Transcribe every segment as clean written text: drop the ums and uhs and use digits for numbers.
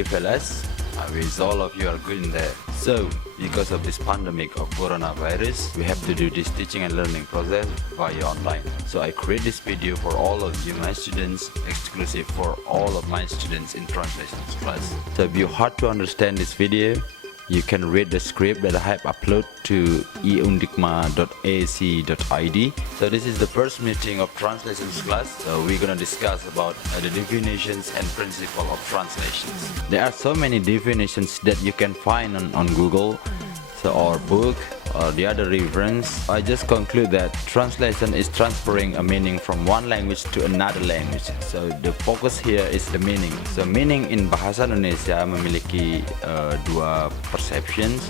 today, fellas. I wish all of you are good in there. So, because of this pandemic of coronavirus, we have to do this teaching and learning process via online. So I create this video for all of you, my students, exclusive for all of my students in translations class. So if you hard to understand this video, you can read the script that I have uploaded to UNDIKMA.ac.id. So this is the first meeting of translations class. So we're gonna discuss about the definitions and principle of translations. There are so many definitions that you can find on Google, or book, or the other reference. I just conclude that translation is transferring a meaning from one language to another language. So the focus here is the meaning. So meaning in bahasa Indonesia memiliki dua perceptions.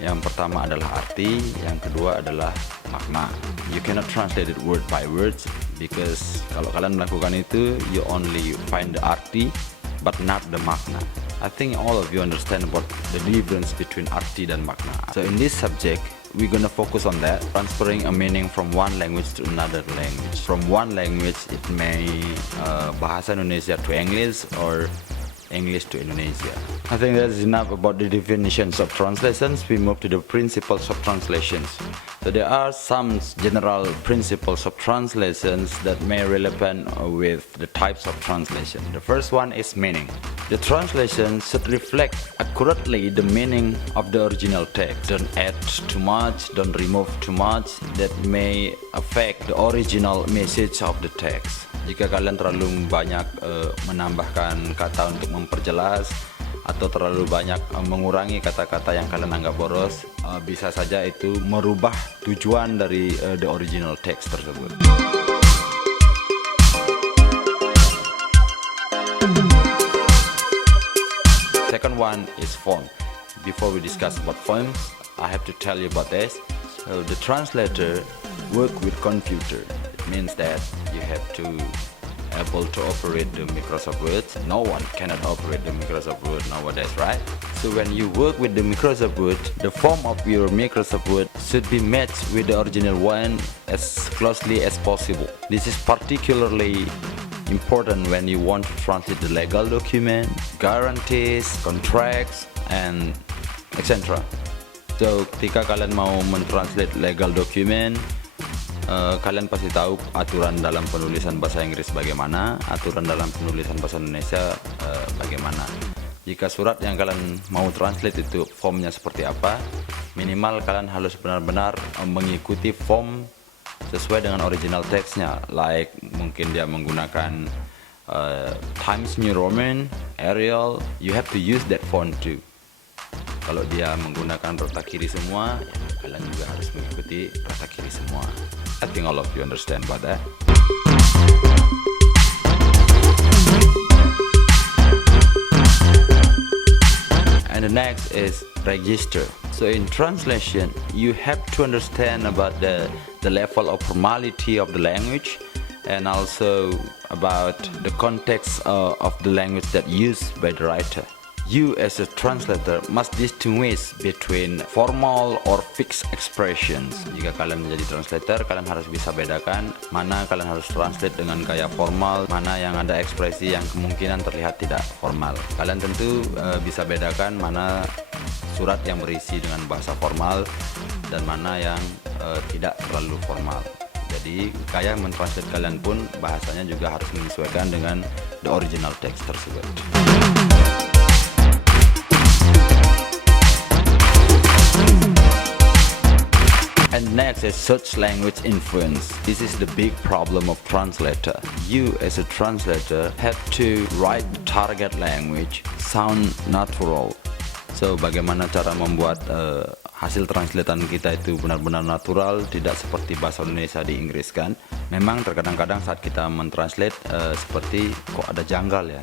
Yang pertama adalah arti, yang kedua adalah makna. You cannot translate it word by words because kalau kalian melakukan itu, you only find the arti but not the makna. I think all of you understand about the difference between arti dan makna. So in this subject, we're gonna focus on that, transferring a meaning from one language to another language. From one language, it may bahasa Indonesia to English or English to Indonesia. I think that's enough about the definitions of translations. We move to the principles of translations. So there are some general principles of translations that may relevant with the types of translation. The first one is meaning. The translation should reflect accurately the meaning of the original text. Don't add too much, don't remove too much that may affect the original message of the text. Jika kalian terlalu banyak menambahkan kata untuk memperjelas atau terlalu banyak mengurangi kata-kata yang kalian anggap boros, bisa saja itu merubah tujuan dari the original text tersebut. Second one is form. Before we discuss about forms, I have to tell you about this. So the translator work with computer. It means that you have to able to operate the Microsoft Word. No one cannot operate the Microsoft Word nowadays, right? So when you work with the Microsoft Word, the form of your Microsoft Word should be matched with the original one as closely as possible. This is particularly important when you want to translate the legal document, guarantees, contracts, and etc. So ketika kalian mau mentranslate legal document, kalian pasti tahu aturan dalam penulisan bahasa Inggris bagaimana, aturan dalam penulisan bahasa Indonesia bagaimana. Jika surat yang kalian mau translate itu formnya seperti apa, minimal kalian harus benar-benar mengikuti form sesuai dengan original teksnya. Like mungkin dia menggunakan Times New Roman, Arial, you have to use that font too. Kalau dia menggunakan rata kiri semua, ya, kalian juga harus mengikuti rata kiri semua. I think all of you understand about that. And the next is register. So in translation, you have to understand about the level of formality of the language and also about the context of the language that used by the writer. You as a translator must distinguish between formal or fixed expressions. Jika kalian menjadi translator, kalian harus bisa bedakan mana kalian harus translate dengan gaya formal, mana yang ada ekspresi yang kemungkinan terlihat tidak formal. Kalian tentu bisa bedakan mana surat yang berisi dengan bahasa formal dan mana yang tidak terlalu formal. Jadi gaya mentranslate kalian pun bahasanya juga harus menyesuaikan dengan the original text tersebut. And next is such language influence. This is the big problem of translator. You as a translator have to write the target language sound natural. So bagaimana cara membuat hasil translatean kita itu benar-benar natural, tidak seperti bahasa Indonesia diinggriskan. Memang terkadang-kadang saat kita mentranslate seperti kok ada janggal ya.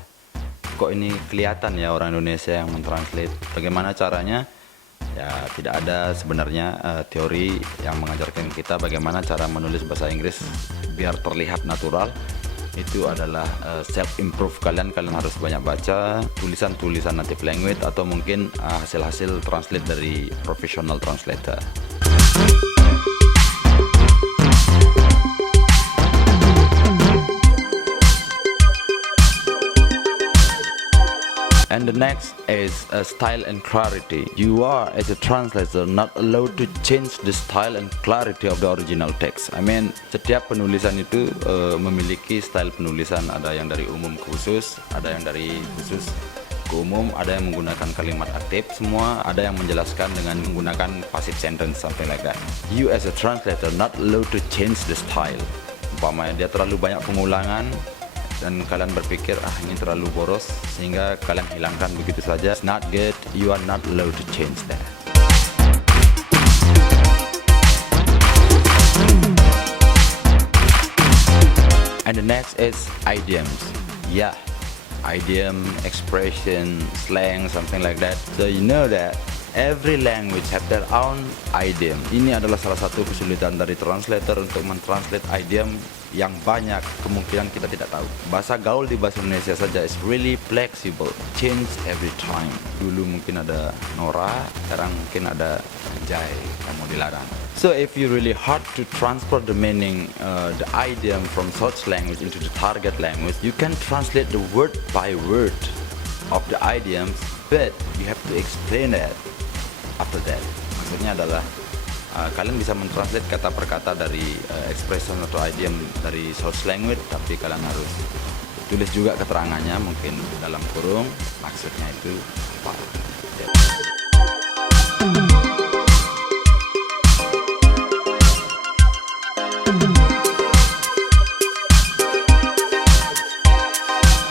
Kok ini kelihatan ya orang Indonesia yang mentranslate. Bagaimana caranya? Ya tidak ada sebenarnya teori yang mengajarkan kita bagaimana cara menulis bahasa Inggris biar terlihat natural. Itu adalah self-improve kalian harus banyak baca tulisan-tulisan native language atau mungkin hasil-hasil translate dari professional translator. And the the next is style and clarity. You are, as a translator, not allowed to change the style and clarity of the original text. I mean, setiap penulisan itu memiliki style penulisan. Ada yang dari umum ke khusus, ada yang dari khusus ke umum, ada yang menggunakan kalimat aktif semua, ada yang menjelaskan dengan menggunakan passive sentence, something like that. You as a translator not allowed to change the style. Umpamanya dia terlalu banyak pengulangan dan kalian berpikir ini terlalu boros sehingga kalian hilangkan begitu saja. It's not good. You are not allowed to change that. And the next is idioms. Yeah, idiom, expression, slang, something like that. So you know that every language have their own idiom. Ini adalah salah satu kesulitan dari translator untuk mentranslate idiom yang banyak kemungkinan kita tidak tahu. Bahasa gaul di bahasa Indonesia saja is really flexible, change every time. Dulu mungkin ada Nora, sekarang mungkin ada Jai, kamu dilarang. So if you really hard to transfer the meaning, the idiom from such language into the target language, you can translate the word by word of the idioms, but you have to explain it after that. Maksudnya adalah kalian bisa mentranslate kata per kata dari expression atau idiom dari source language, tapi kalian harus tulis juga keterangannya, mungkin dalam kurung maksudnya itu apa.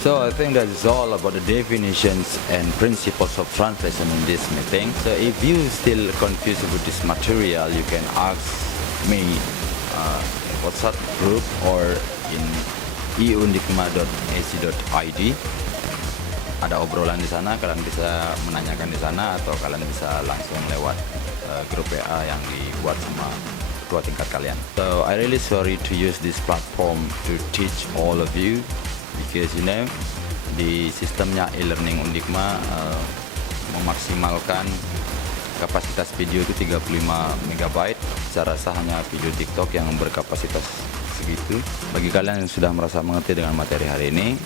So I think that is all about the definitions and principles of translation in this meeting. So if you still confused with this material, you can ask me in WhatsApp group or in UNDIKMA.ac.id. Ada obrolan di sana, kalian bisa menanyakan di sana atau kalian bisa langsung lewat grup WA yang dibuat sama ketua tingkat kalian. So I really sorry to use this platform to teach all of you. Because you know, di sistemnya e-learning Undikma memaksimalkan kapasitas video itu 35 MB. Saya rasa hanya video TikTok yang berkapasitas segitu. Bagi kalian yang sudah merasa mengerti dengan materi hari ini,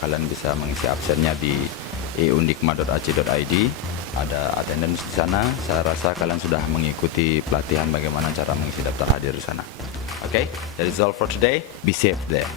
kalian bisa mengisi absennya di undikma.ac.id. Ada attendance di sana. Saya rasa kalian sudah mengikuti pelatihan bagaimana cara mengisi daftar hadir di sana. Okay, that is all for today. Be safe there.